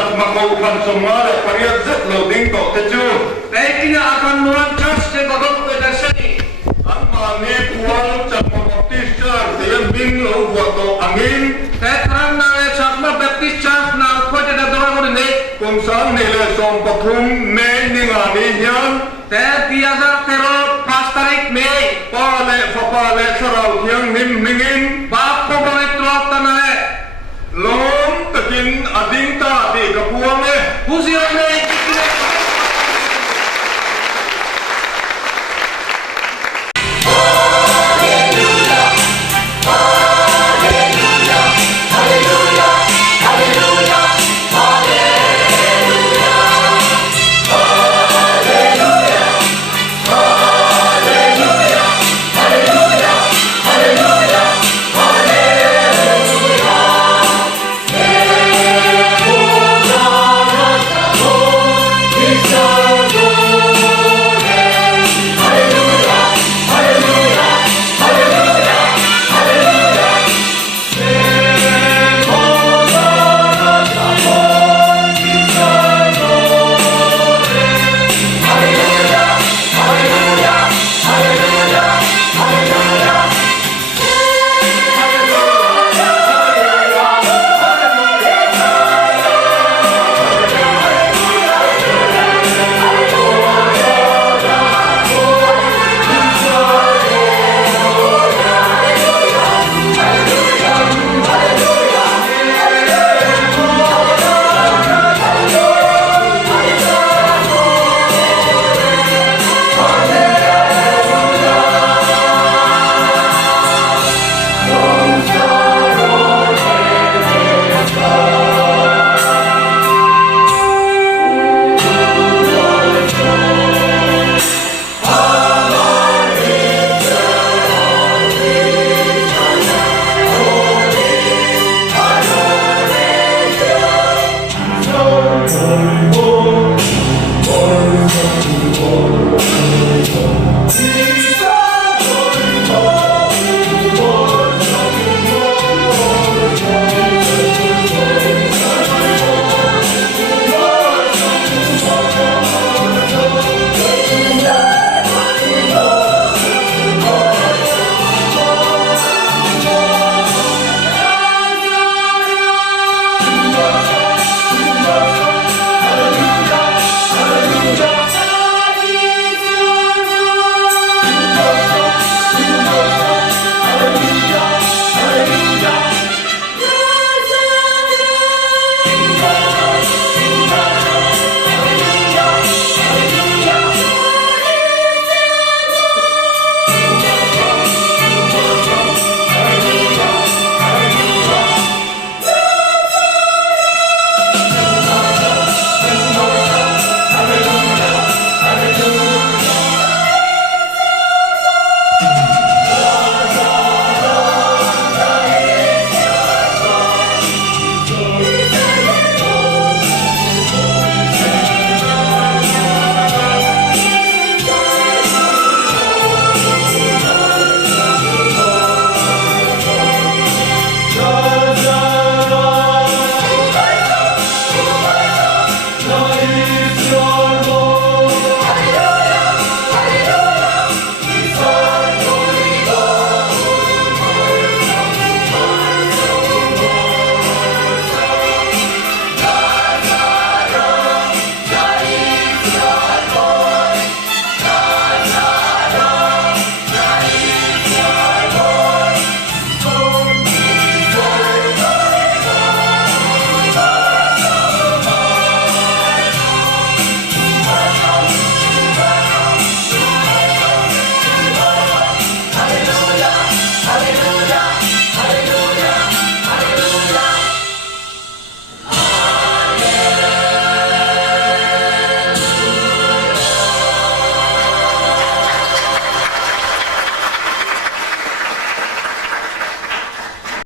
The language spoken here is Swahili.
tak makau kan semua pariat zat loading to teju. Naiknya akan nuran church ke bagot pedasani. Mane pual cak baptis church yang bing lo buat to angin. Terang na chakma baptist church na kau tidak dorang ini. Konsang nilai som patung ne ningani nyan. Tiada teror pas tarik Mei. Pale sarau yang nim mingin. Bap ko bawit tulak tanah. Lom takin ading ta di kapuang Pusir Mei.